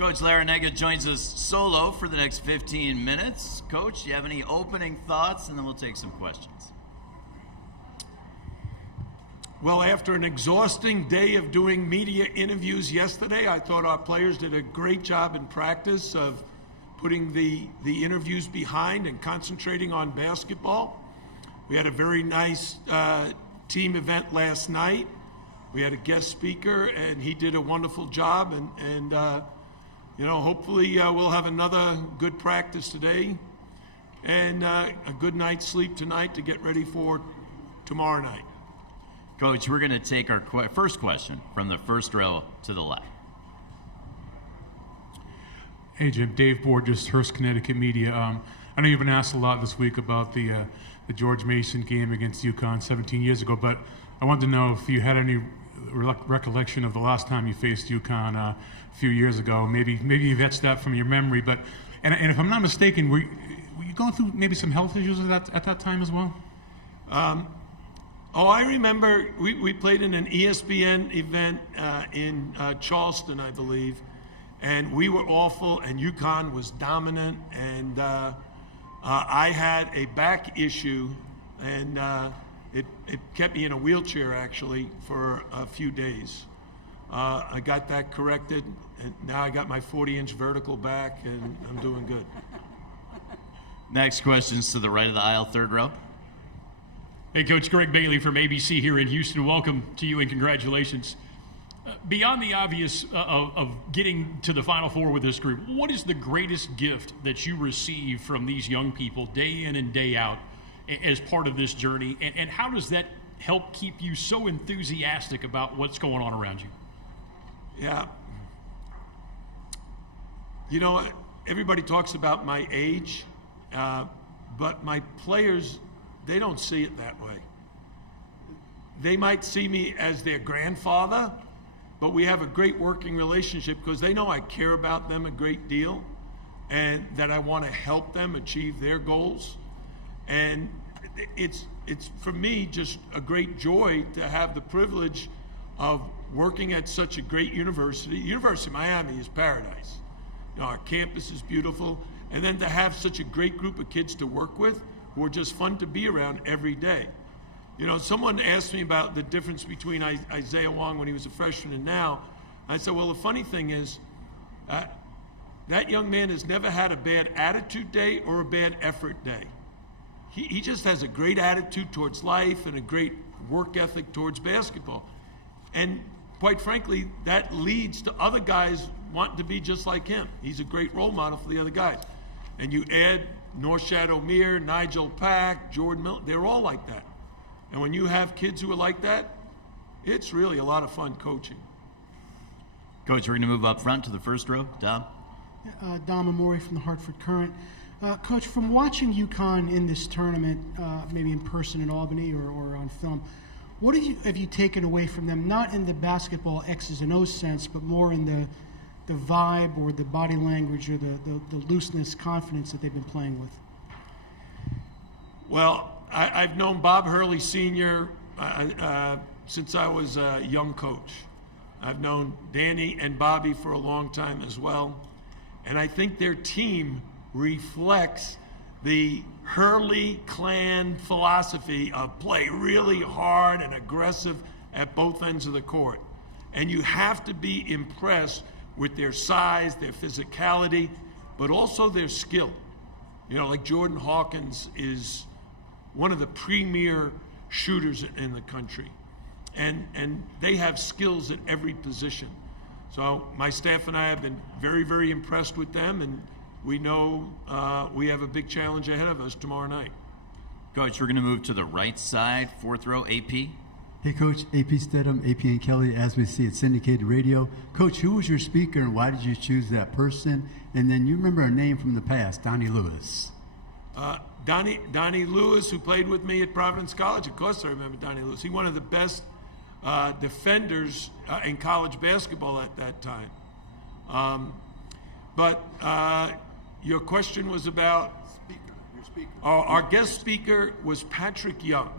Coach Larrañaga joins us solo for the next 15 minutes. Coach, do you have any opening thoughts? And then we'll take some questions. Well, after an exhausting day of doing media interviews yesterday, I thought our players did a great job in practice of putting the interviews behind and concentrating on basketball. We had a very nice team event last night. We had a guest speaker, and he did a wonderful job. And hopefully we'll have another good practice today and a good night's sleep tonight to get ready for tomorrow night. Coach, we're going to take our first question from the first row to the left. Hey, Jim. Dave Borges, Hearst, Connecticut Media. I know you've been asked a lot this week about the George Mason game against UConn 17 years ago, but I wanted to know if you had any recollection of the last time you faced UConn a few years ago. Maybe you've etched that from your memory, but and if I'm not mistaken, were you going through maybe some health issues at that time as well? I remember we played in an ESPN event in Charleston, I believe, and we were awful, and UConn was dominant, and I had a back issue, and it kept me in a wheelchair, actually, for a few days. I got that corrected, and now I got my 40-inch vertical back, and I'm doing good. Next question's to the right of the aisle, third row. Hey, Coach, Greg Bailey from ABC here in Houston. Welcome to you and congratulations. Beyond the obvious of getting to the Final Four with this group, what is the greatest gift that you receive from these young people day in and day out as part of this journey? And how does that help keep you so enthusiastic about what's going on around you? Yeah. You know, everybody talks about my age, but my players, they don't see it that way. They might see me as their grandfather, but we have a great working relationship because they know I care about them a great deal and that I want to help them achieve their goals. And it's for me just a great joy to have the privilege of working at such a great university. University of Miami is paradise. You know, our campus is beautiful. And then to have such a great group of kids to work with who are just fun to be around every day. You know, someone asked me about the difference between Isaiah Wong when he was a freshman and now. I said, well, the funny thing is, that young man has never had a bad attitude day or a bad effort day. He just has a great attitude towards life and a great work ethic towards basketball. And quite frankly, that leads to other guys wanting to be just like him. He's a great role model for the other guys. And you add Norshad Omier, Nigel Pack, Jordan Miller, they're all like that. And when you have kids who are like that, it's really a lot of fun coaching. Coach, we're going to move up front to the first row. Dom? Dom Amori from the Hartford Courant. Coach, from watching UConn in this tournament, maybe in person in Albany or on film, what have you taken away from them, not in the basketball X's and O's sense, but more in the vibe or the body language or the looseness, confidence that they've been playing with? Well, I've known Bob Hurley Sr. Since I was a young coach. I've known Danny and Bobby for a long time as well. And I think their team reflects the Hurley clan philosophy of play really hard and aggressive at both ends of the court. And you have to be impressed with their size, their physicality, but also their skill. You know, like Jordan Hawkins is one of the premier shooters in the country. And they have skills at every position. So my staff and I have been very, very impressed with them, and we know we have a big challenge ahead of us tomorrow night. Coach, we're going to move to the right side, fourth row, AP. Hey, Coach, AP Stedham, AP and Kelly, as we see at syndicated radio. Coach, who was your speaker and why did you choose that person? And then you remember a name from the past, Donnie Lewis. Donnie Lewis, who played with me at Providence College. Of course I remember Donnie Lewis. He's one of the best defenders in college basketball at that time. But your question was about? Your speaker. Our guest speaker was Patrick Young,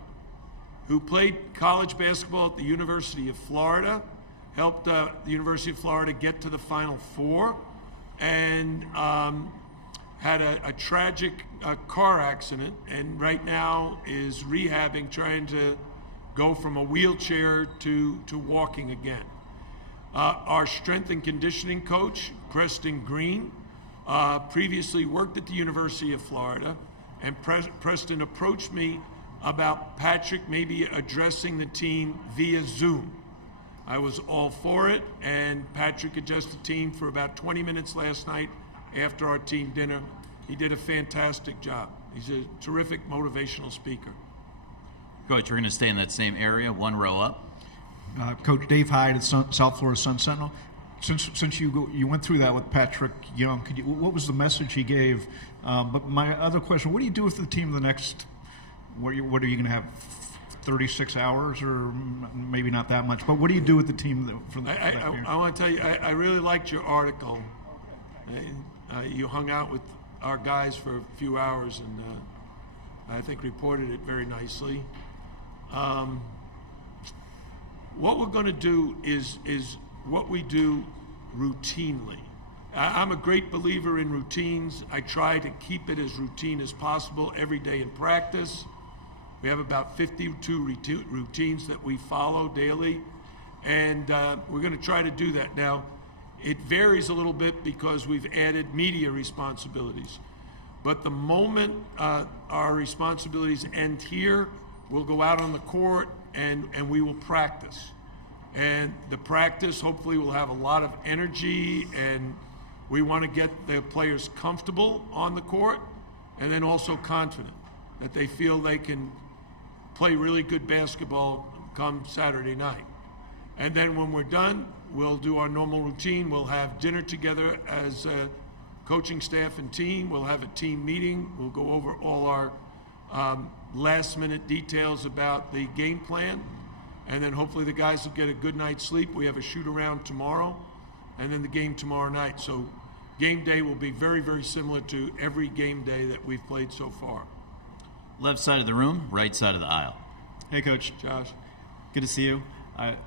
who played college basketball at the University of Florida, helped the University of Florida get to the Final Four, and had a tragic car accident, and right now is rehabbing, trying to go from a wheelchair to walking again. Our strength and conditioning coach, Preston Green, previously worked at the University of Florida, and Preston approached me about Patrick maybe addressing the team via Zoom. I was all for it, and Patrick addressed the team for about 20 minutes last night after our team dinner. He did a fantastic job. He's a terrific motivational speaker. Coach, we're going to stay in that same area, one row up. Coach Dave Hyde at South Florida Sun Sentinel. Since you went through that with Patrick Young, what was the message he gave? But my other question: what do you do with the team the next? What are you going to have? 36 hours, or maybe not that much. But what do you do with the team for that year? I want to tell you, I really liked your article. You hung out with our guys for a few hours, and I think reported it very nicely. What we're going to do is what we do routinely. I'm a great believer in routines. I try to keep it as routine as possible every day in practice. We have about 52 routines that we follow daily, and we're going to try to do that. Now, it varies a little bit because we've added media responsibilities. But the moment our responsibilities end here, we'll go out on the court and we will practice. And the practice, hopefully, will have a lot of energy, and we want to get the players comfortable on the court and then also confident that they feel they can play really good basketball come Saturday night. And then when we're done, we'll do our normal routine. We'll have dinner together as a coaching staff and team. We'll have a team meeting. We'll go over all our last-minute details about the game plan. And then hopefully the guys will get a good night's sleep. We have a shoot-around tomorrow, and then the game tomorrow night. So game day will be very, very similar to every game day that we've played so far. Left side of the room, right side of the aisle. Hey, Coach. Josh? Good to see you.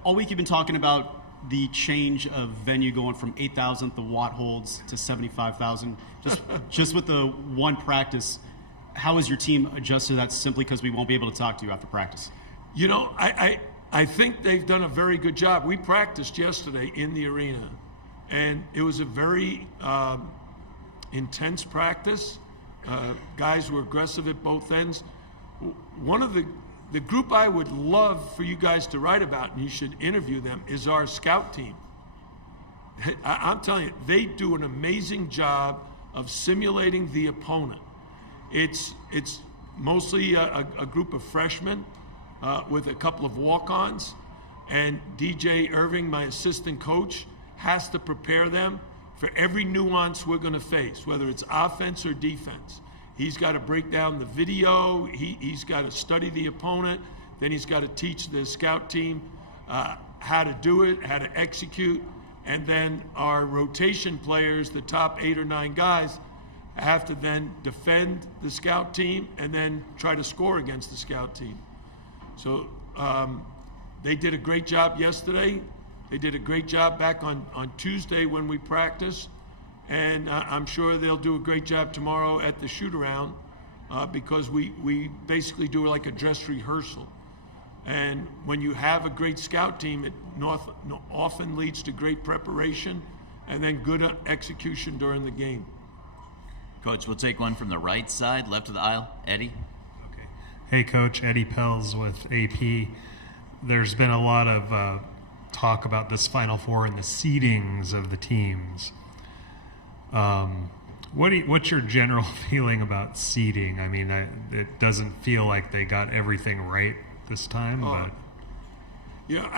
All week you've been talking about the change of venue going from 8,000 the Watt holds to 75,000. Just with the one practice, how has your team adjusted to that simply because we won't be able to talk to you after practice? You know, I think they've done a very good job. We practiced yesterday in the arena, and it was a very intense practice. Guys were aggressive at both ends. One of the group I would love for you guys to write about, and you should interview them, is our scout team. I'm telling you, they do an amazing job of simulating the opponent. It's mostly a group of freshmen with a couple of walk-ons, and DJ Irving, my assistant coach, has to prepare them for every nuance we're going to face, whether it's offense or defense. He's got to break down the video, he's got to study the opponent, then he's got to teach the scout team how to do it, how to execute, and then our rotation players, the top 8 or 9 guys, have to then defend the scout team and then try to score against the scout team. So they did a great job yesterday. They did a great job back on Tuesday when we practiced. And I'm sure they'll do a great job tomorrow at the shoot-around because we basically do like a dress rehearsal. And when you have a great scout team, it often leads to great preparation and then good execution during the game. Coach, we'll take one from the right side, left of the aisle. Eddie? Okay. Hey, Coach. Eddie Pells with AP. There's been a lot of talk about this Final Four and the seedings of the teams. What's your general feeling about seeding? I mean, it doesn't feel like they got everything right this time. But you know,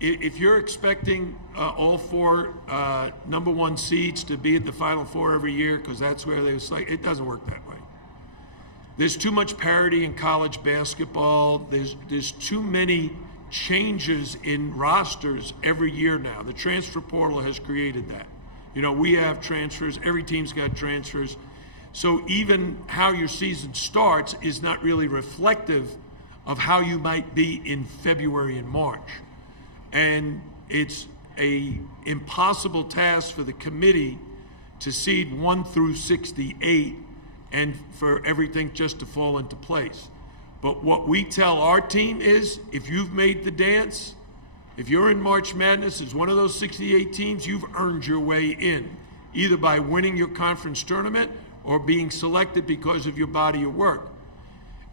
if you're expecting all 4 number 1 seeds to be at the Final Four every year, because that's where they like, it doesn't work that way. There's too much parity in college basketball. There's too many changes in rosters every year now. The transfer portal has created that. You know, we have transfers. Every team's got transfers. So even how your season starts is not really reflective of how you might be in February and March. And it's a impossible task for the committee to seed 1 through 68 and for everything just to fall into place. But what we tell our team is, if you've made the dance, if you're in March Madness as one of those 68 teams, you've earned your way in, either by winning your conference tournament or being selected because of your body of work.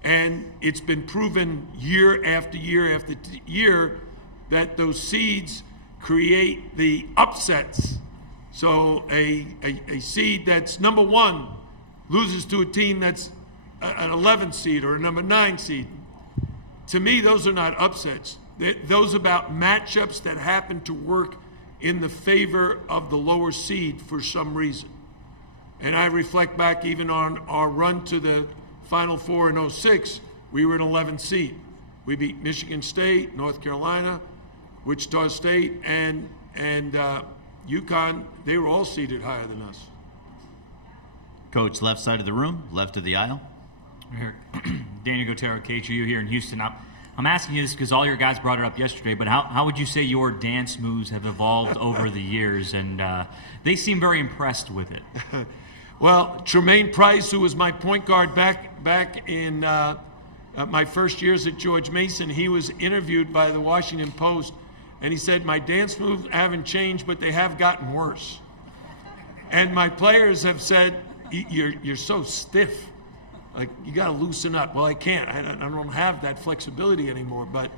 And it's been proven year after year after year that those seeds create the upsets. So a seed that's number 1 loses to a team that's an 11th seed or a number 9 seed. To me, those are not upsets. Those are about matchups that happen to work in the favor of the lower seed for some reason. And I reflect back even on our run to the Final Four in 06, we were an 11th seed. We beat Michigan State, North Carolina, Wichita State, and UConn. They were all seeded higher than us. Coach, left side of the room, left of the aisle. Here. Daniel Gotero, KHU here in Houston. I'm asking you this because all your guys brought it up yesterday, but how would you say your dance moves have evolved over the years? And they seem very impressed with it. Well, Tremaine Price, who was my point guard back in my first years at George Mason, he was interviewed by the Washington Post, and he said, my dance moves haven't changed, but they have gotten worse. And my players have said, you're so stiff. Like, you got to loosen up. Well, I can't. I don't have that flexibility anymore. But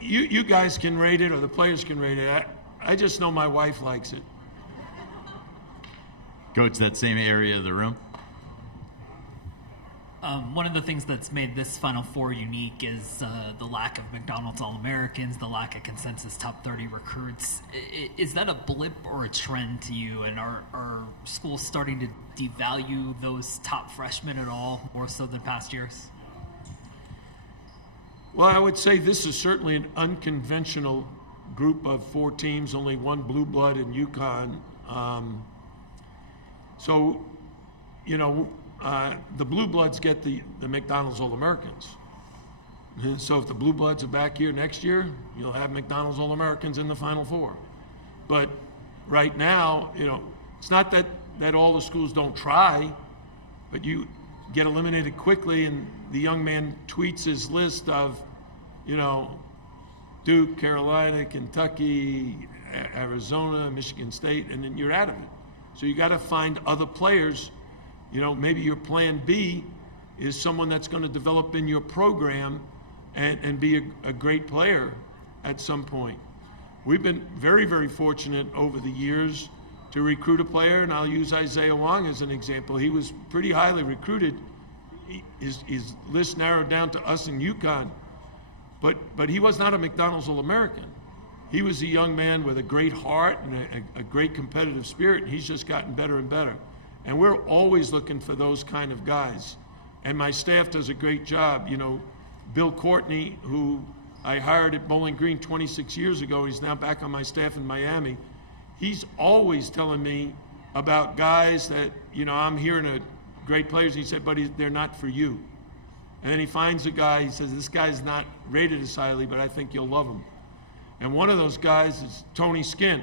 you guys can rate it, or the players can rate it. I just know my wife likes it. Coach, that same area of the room. One of the things that's made this Final Four unique is the lack of McDonald's All-Americans, the lack of consensus top 30 recruits. Is that a blip or a trend to you? And are schools starting to devalue those top freshmen at all, more so than past years? Well, I would say this is certainly an unconventional group of 4 teams, only 1 blue blood in UConn. So, you know, the Blue Bloods get the McDonald's All-Americans. So if the Blue Bloods are back here next year, you'll have McDonald's All-Americans in the Final Four. But right now, you know, it's not that all the schools don't try, but you get eliminated quickly, and the young man tweets his list of, you know, Duke, Carolina, Kentucky, Arizona, Michigan State, and then you're out of it. So you got to find other players. You know, maybe your plan B is someone that's going to develop in your program and be a great player at some point. We've been very, very fortunate over the years to recruit a player, and I'll use Isaiah Wong as an example. He was pretty highly recruited. His list narrowed down to us in UConn, but he was not a McDonald's All-American. He was a young man with a great heart and a great competitive spirit, and he's just gotten better and better. And we're always looking for those kind of guys. And my staff does a great job. You know, Bill Courtney, who I hired at Bowling Green 26 years ago, he's now back on my staff in Miami. He's always telling me about guys that, you know, I'm hearing great players. He said, but they're not for you. And then he finds a guy, he says, this guy's not rated as highly, but I think you'll love him. And one of those guys is Tony Skinn,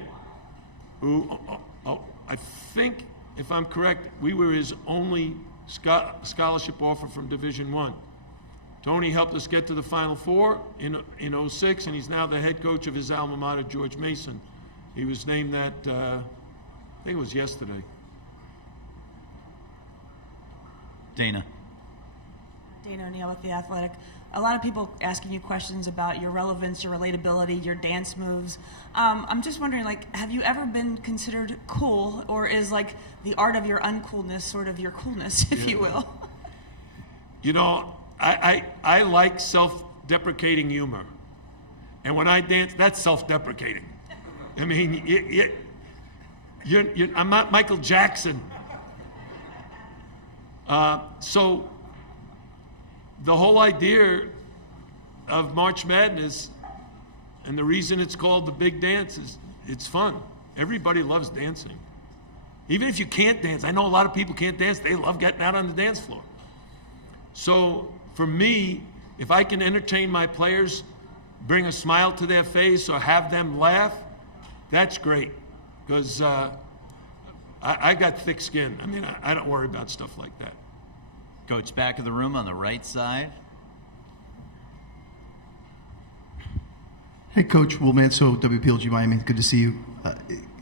who I think, if I'm correct, we were his only scholarship offer from Division I. Tony helped us get to the Final Four in 06, and he's now the head coach of his alma mater, George Mason. He was named that, I think it was yesterday. Dana O'Neill with The Athletic. A lot of people asking you questions about your relevance, your relatability, your dance moves. I'm just wondering, like, have you ever been considered cool, or is, like, the art of your uncoolness sort of your coolness, if you will? You know, I like self-deprecating humor. And when I dance, that's self-deprecating. I mean, I'm not Michael Jackson. So the whole idea of March Madness, and the reason it's called the big dance, is it's fun. Everybody loves dancing. Even if you can't dance, I know a lot of people can't dance, they love getting out on the dance floor. So for me, if I can entertain my players, bring a smile to their face or have them laugh, that's great. Because I got thick skin. I mean, I don't worry about stuff like that. Coach, back of the room on the right side. Hey, Coach. Will Manso, WPLG Miami. Good to see you.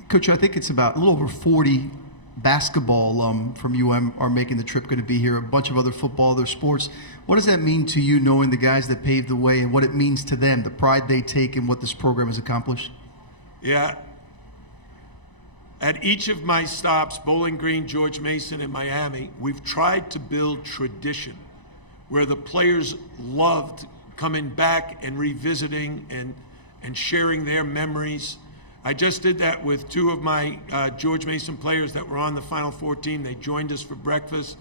Coach, I think it's about a little over 40 basketball alum from UM are making the trip, going to be here. A bunch of other football, other sports. What does that mean to you, knowing the guys that paved the way and what it means to them, the pride they take in what this program has accomplished? Yeah. At each of my stops, Bowling Green, George Mason, and Miami, we've tried to build tradition where the players loved coming back and revisiting and sharing their memories. I just did that with two of my George Mason players that were on the Final Four team. They joined us for breakfast.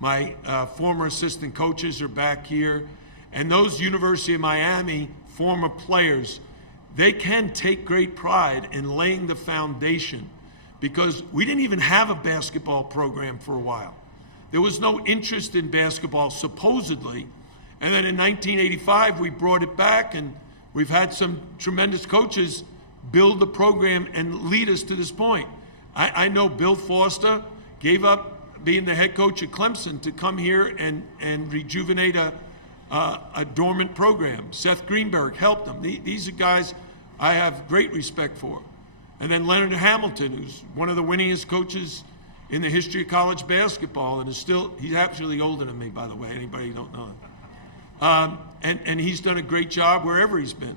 My former assistant coaches are back here. And those University of Miami former players, they can take great pride in laying the foundation, because we didn't even have a basketball program for a while. There was no interest in basketball, supposedly. And then in 1985, we brought it back, and we've had some tremendous coaches build the program and lead us to this point. I know Bill Foster gave up being the head coach at Clemson to come here and rejuvenate a dormant program. Seth Greenberg helped them. These are guys I have great respect for. And then Leonard Hamilton, who's one of the winningest coaches in the history of college basketball, and he's actually older than me, by the way, anybody who don't know him. And he's done a great job wherever he's been.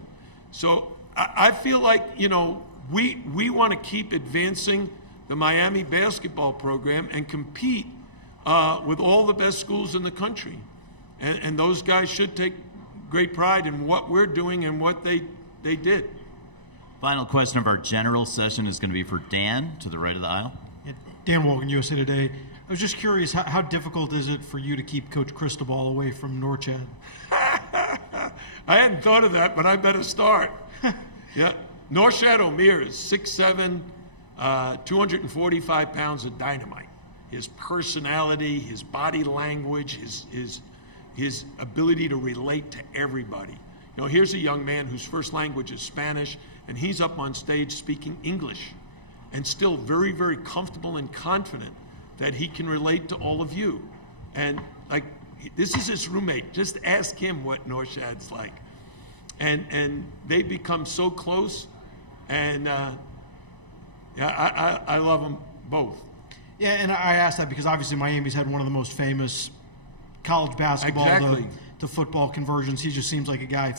So I feel like, we want to keep advancing the Miami basketball program and compete with all the best schools in the country. And those guys should take great pride in what we're doing and what they did. Final question of our general session is going to be for Dan, to the right of the aisle. Yeah, Dan Wolgan, USA Today. I was just curious, how difficult is it for you to keep Coach Cristobal away from Norchad? I hadn't thought of that, but I better start. Yeah, Norchad Omier is 6'7", 245 pounds of dynamite. His personality, his body language, his ability to relate to everybody. Here's a young man whose first language is Spanish, and he's up on stage speaking English and still very, very comfortable and confident that he can relate to all of you. And this is his roommate. Just ask him what Norchad's like. And they become so close, and I love them both. Yeah, and I asked that because obviously Miami's had one of the most famous college basketball to football conversions. He just seems like a guy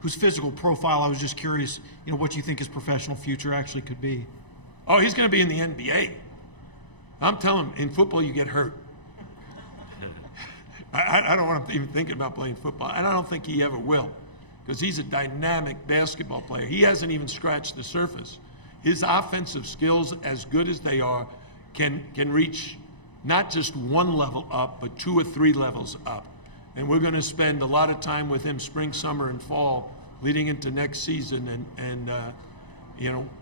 whose physical profile, I was just curious, what you think his professional future actually could be. Oh, he's going to be in the NBA. I'm telling him, in football you get hurt. I don't want him even thinking about playing football, and I don't think he ever will, because he's a dynamic basketball player. He hasn't even scratched the surface. His offensive skills, as good as they are, can reach not just one level up, but 2 or 3 levels up. And we're going to spend a lot of time with him spring, summer, and fall leading into next season, and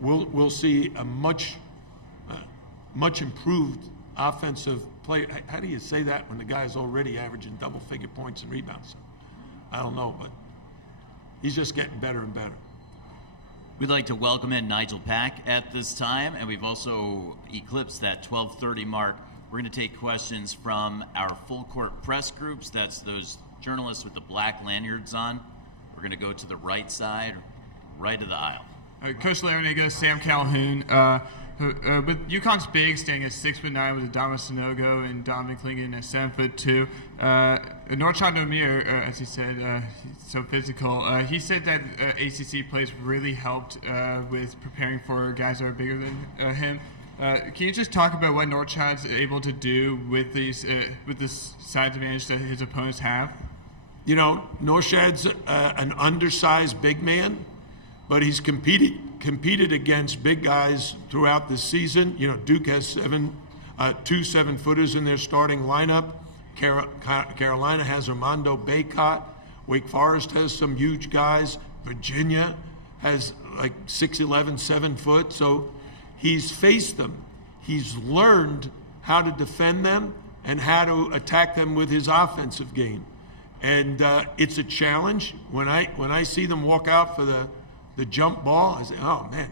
we'll see a much improved offensive play. How do you say that when the guy's already averaging double-figure points and rebounds? I don't know, but he's just getting better and better. We'd like to welcome in Nigel Pack at this time, and we've also eclipsed that 12:30 mark. We're going to take questions from our full court press groups. That's those journalists with the black lanyards on. We're going to go to the right side, right of the aisle. Coach Larinaga, Sam Calhoun. With UConn's big staying at 6'9" with Adama Sanogo and Dominic Lincoln at 7'2", Norchad Omier, as he said, he's so physical. He said that ACC plays really helped with preparing for guys that are bigger than him. Can you just talk about what Norchad's able to do with this size advantage that his opponents have? Norchad's an undersized big man, but he's competed against big guys throughout the season. Duke has 2 7-footers in their starting lineup. Carolina has Armando Bacot. Wake Forest has some huge guys. Virginia has 6'11", 7 foot. So he's faced them. He's learned how to defend them and how to attack them with his offensive game. And it's a challenge. When I see them walk out for the jump ball, I say, oh man,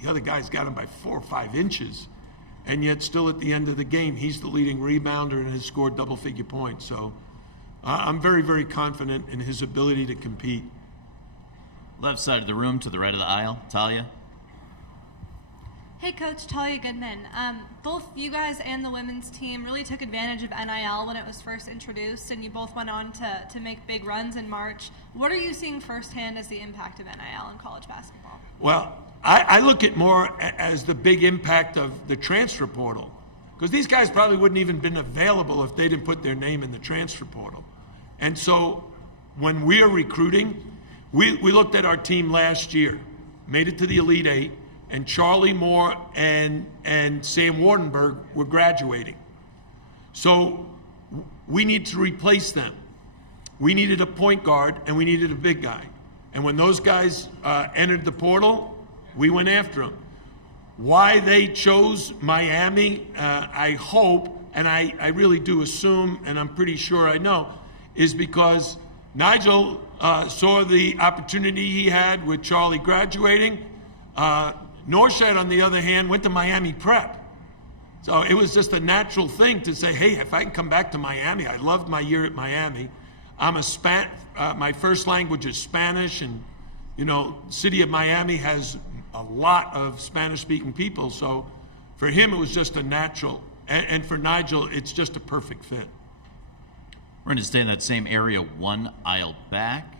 the other guy's got him by 4 or 5 inches. And yet still at the end of the game, he's the leading rebounder and has scored double-figure points. So I'm very, very confident in his ability to compete. Left side of the room to the right of the aisle, Talia. Hey, Coach, Talia Goodman. Both you guys and the women's team really took advantage of NIL when it was first introduced, and you both went on to make big runs in March. What are you seeing firsthand as the impact of NIL in college basketball? Well, I look at more as the big impact of the transfer portal, because these guys probably wouldn't even been available if they didn't put their name in the transfer portal. And so when we are recruiting, we looked at our team last year, made it to the Elite Eight, and Charlie Moore and Sam Wardenberg were graduating. So we need to replace them. We needed a point guard and we needed a big guy. And when those guys entered the portal, we went after them. Why they chose Miami, I hope, and I really do assume, and I'm pretty sure I know, is because Nigel saw the opportunity he had with Charlie graduating. Norshad, on the other hand, went to Miami Prep. So it was just a natural thing to say, hey, if I can come back to Miami, I loved my year at Miami. My first language is Spanish, and, city of Miami has a lot of Spanish-speaking people. So for him, it was just a natural. And for Nigel, it's just a perfect fit. We're going to stay in that same area, one aisle back.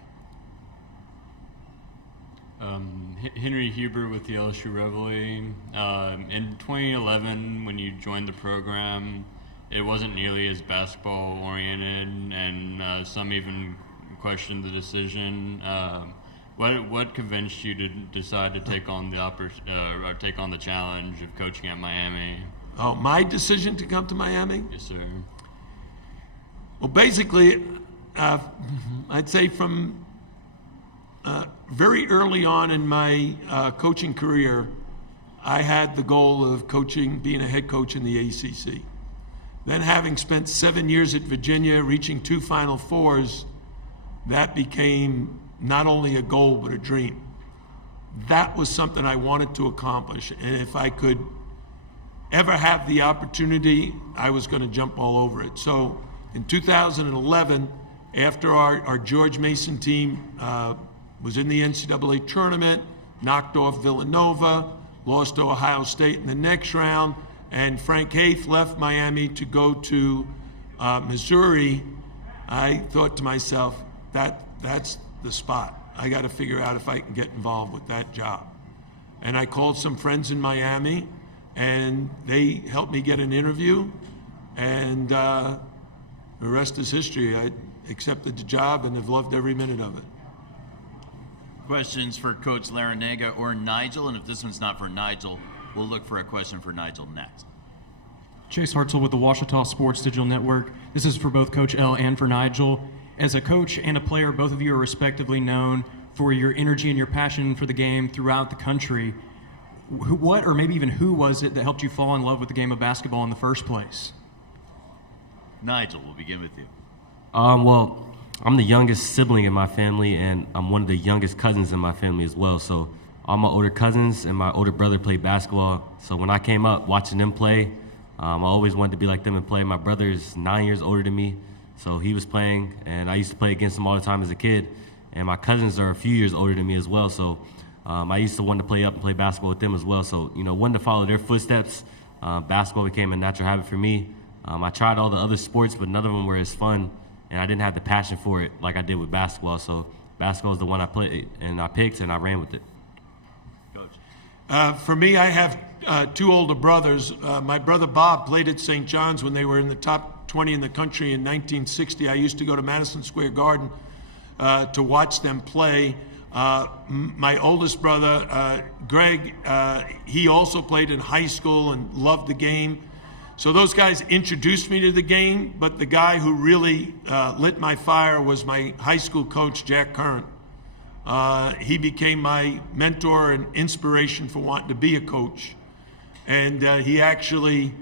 Henry Huber with the LSU Reveille. In 2011, when you joined the program, it wasn't nearly as basketball oriented, and some even questioned the decision. What convinced you to decide to take on the challenge of coaching at Miami? Oh, my decision to come to Miami? Yes, sir. Well, basically, I'd say from very early on in my coaching career, I had the goal of being a head coach in the ACC. Then, having spent 7 years at Virginia, reaching 2 Final Fours, that became not only a goal but a dream. That was something I wanted to accomplish, and if I could ever have the opportunity, I was going to jump all over it. So in 2011, after our George Mason team was in the NCAA tournament, knocked off Villanova, lost to Ohio State in the next round, and Frank Haith left Miami to go to Missouri, I thought to myself, that's the spot. I got to figure out if I can get involved with that job. And I called some friends in Miami, and they helped me get an interview, and the rest is history. I accepted the job and have loved every minute of it. Questions for Coach Larrañaga or Nigel, and if this one's not for Nigel, we'll look for a question for Nigel next. Chase Hartzell with the Ouachita Sports Digital Network. This is for both Coach L and for Nigel. As a coach and a player, both of you are respectively known for your energy and your passion for the game throughout the country. What, or maybe even who was it that helped you fall in love with the game of basketball in the first place? Nigel, we'll begin with you. Well, I'm the youngest sibling in my family, and I'm one of the youngest cousins in my family as well. So all my older cousins and my older brother played basketball. So when I came up watching them play, I always wanted to be like them and play. My brother is 9 years older than me, so he was playing, and I used to play against him all the time as a kid. And my cousins are a few years older than me as well, so I used to want to play up and play basketball with them as well. So, wanted to follow their footsteps. Basketball became a natural habit for me. I tried all the other sports, but none of them were as fun, and I didn't have the passion for it like I did with basketball. So basketball is the one I played, and I picked, and I ran with it. Coach. For me, I have 2 older brothers. My brother Bob played at St. John's when they were in the top 20 in the country in 1960. I used to go to Madison Square Garden to watch them play. My oldest brother, Greg, he also played in high school and loved the game. So those guys introduced me to the game, but the guy who really lit my fire was my high school coach, Jack Curran. He became my mentor and inspiration for wanting to be a coach. And he actually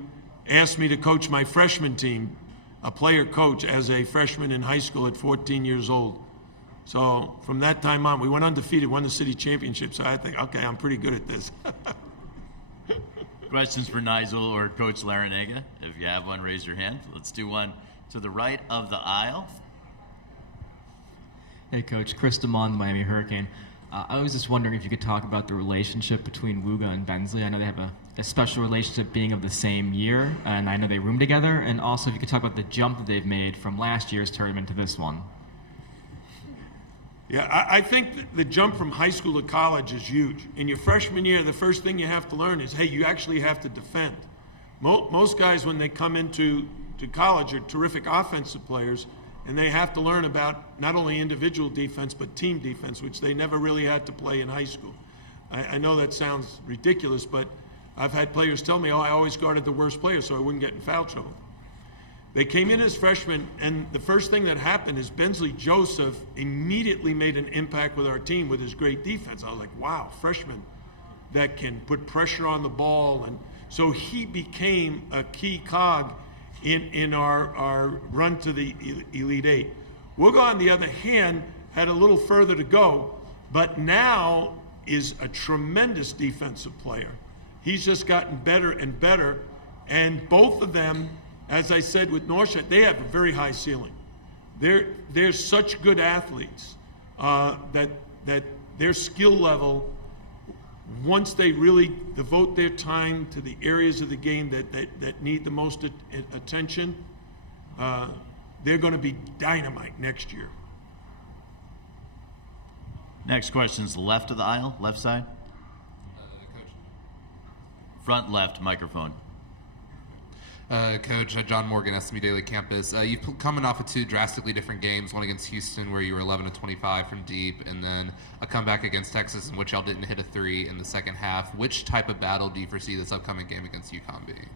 asked me to coach my freshman team. a player coach as a freshman in high school at 14 years old. So from that time on, we went undefeated, won the city championship. So I think, okay, I'm pretty good at this. Questions for Nigel or Coach Larinaga? If you have one, raise your hand. Let's do one to the right of the aisle. Hey, Coach. Chris DeMond, the Miami Hurricane. I was just wondering if you could talk about the relationship between Wooga and Bensley. I know they have a special relationship being of the same year, and I know they room together. And also, if you could talk about the jump that they've made from last year's tournament to this one. Yeah, I think the jump from high school to college is huge. In your freshman year, the first thing you have to learn is, hey, you actually have to defend. Most guys, when they come into college, are terrific offensive players, and they have to learn about not only individual defense, but team defense, which they never really had to play in high school. I know that sounds ridiculous, but I've had players tell me, I always guarded the worst player so I wouldn't get in foul trouble. They came in as freshmen, and the first thing that happened is Bensley Joseph immediately made an impact with our team with his great defense. I was like, wow, freshman that can put pressure on the ball. And so he became a key cog in our run to the Elite Eight. Wooga, on the other hand, had a little further to go, but now is a tremendous defensive player. He's just gotten better and better, and both of them, as I said with Norshad, they have a very high ceiling. They're such good athletes that their skill level, once they really devote their time to the areas of the game that need the most attention, they're going to be dynamite next year. Next question is the left of the aisle, left side. Front left microphone. Coach, John Morgan, SMU Daily Campus. You've coming off of two drastically different games, one against Houston where you were 11 of 25 from deep, and then a comeback against Texas in which y'all didn't hit a three in the second half. Which type of battle do you foresee this upcoming game against UConn being?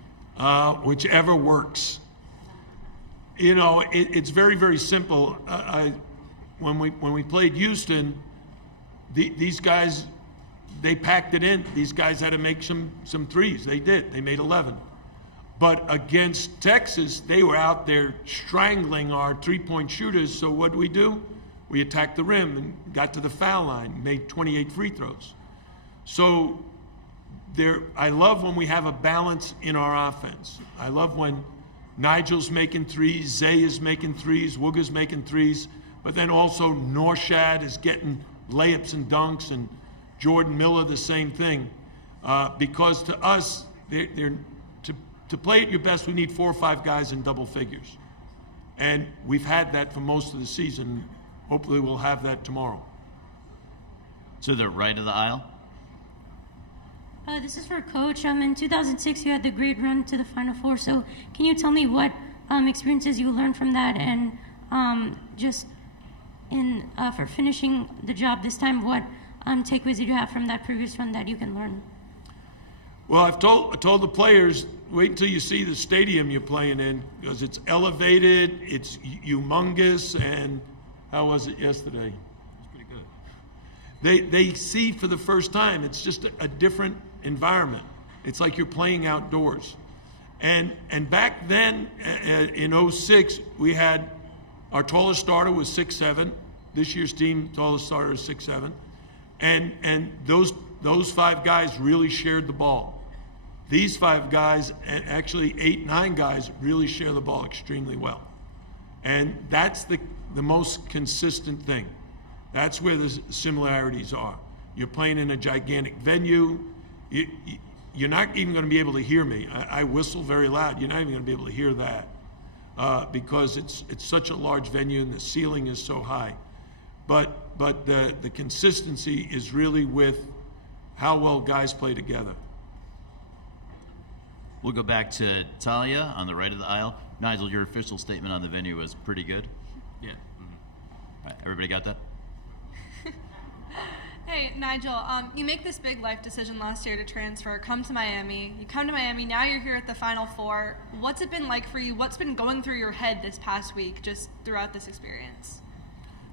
Whichever works. You know, it's very, very simple. When we played Houston, these guys, they packed it in. These guys had to make some threes. They did. They made 11. But against Texas, they were out there strangling our three-point shooters. So what do? We attacked the rim and got to the foul line, made 28 free throws. So I love when we have a balance in our offense. I love when Nigel's making threes, Zay is making threes, Wooga's making threes, but then also Norshad is getting layups and dunks, and Jordan Miller the same thing. Because to us, to play at your best, we need 4 or 5 guys in double figures. And we've had that for most of the season. Hopefully we'll have that tomorrow. To the right of the aisle. This is for Coach. In 2006, you had the great run to the Final Four. So can you tell me what experiences you learned from that, and for finishing the job this time, what takeaways did you have from that previous run that you can learn? Well, I told the players, wait until you see the stadium you're playing in, because it's elevated, it's humongous, and how was it yesterday? It's pretty good. They see for the first time, it's just a different environment. It's like you're playing outdoors. And back then, in 06, we had our tallest starter was 6'7". This year's team tallest starter is 6'7". And those 5 guys really shared the ball. These 5 guys, and actually 8, 9 guys, really share the ball extremely well. And that's the most consistent thing. That's where the similarities are. You're playing in a gigantic venue. You're not even going to be able to hear me. I whistle very loud. You're not even going to be able to hear that because it's such a large venue and the ceiling is so high. But the consistency is really with how well guys play together. We'll go back to Talia on the right of the aisle. Nigel, your official statement on the venue was pretty good. Yeah. All right, everybody got that? Hey, Nigel, you make this big life decision last year to transfer, come to Miami. You come to Miami, now you're here at the Final Four. What's it been like for you? What's been going through your head this past week, just throughout this experience?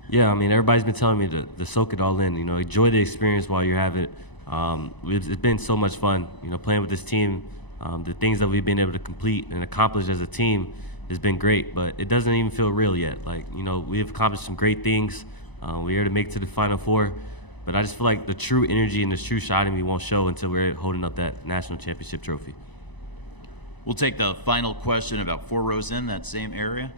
Yeah, I mean, everybody's been telling me to soak it all in. You know, enjoy the experience while you have it. It's been so much fun, you know, playing with this team. The things that we've been able to complete and accomplish as a team, has been great, but it doesn't even feel real yet. Like, you know, we have accomplished some great things. We're here to make it to the Final Four, but I just feel like the true energy and the true shot in me won't show until we're holding up that national championship trophy. We'll take the final question about 4 rows in that same area.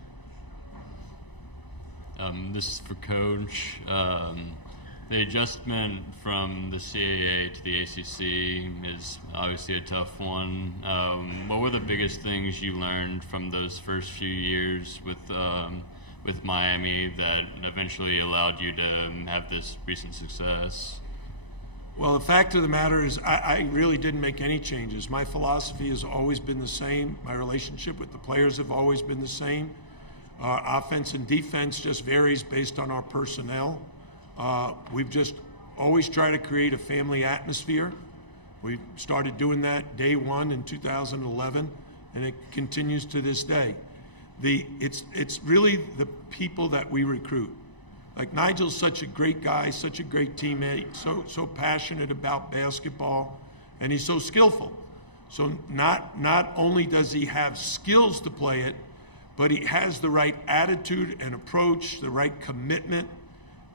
This is for Coach. The adjustment from the CAA to the ACC is obviously a tough one. What were the biggest things you learned from those first few years with Miami that eventually allowed you to have this recent success? Well, the fact of the matter is I really didn't make any changes. My philosophy has always been the same. My relationship with the players have always been the same. Our offense and defense just varies based on our personnel. We've just always tried to create a family atmosphere. We started doing that day one in 2011, and it continues to this day. It's really the people that we recruit. Like, Nigel's such a great guy, such a great teammate, so passionate about basketball, and he's so skillful. So not only does he have skills to play it, but he has the right attitude and approach, the right commitment,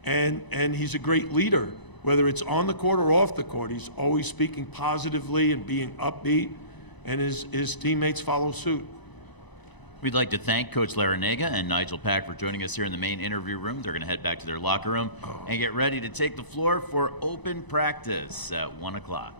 and he's a great leader. Whether it's on the court or off the court, he's always speaking positively and being upbeat, and his teammates follow suit. We'd like to thank Coach Larrañaga and Nigel Pack for joining us here in the main interview room. They're going to head back to their locker room and get ready to take the floor for open practice at 1 o'clock.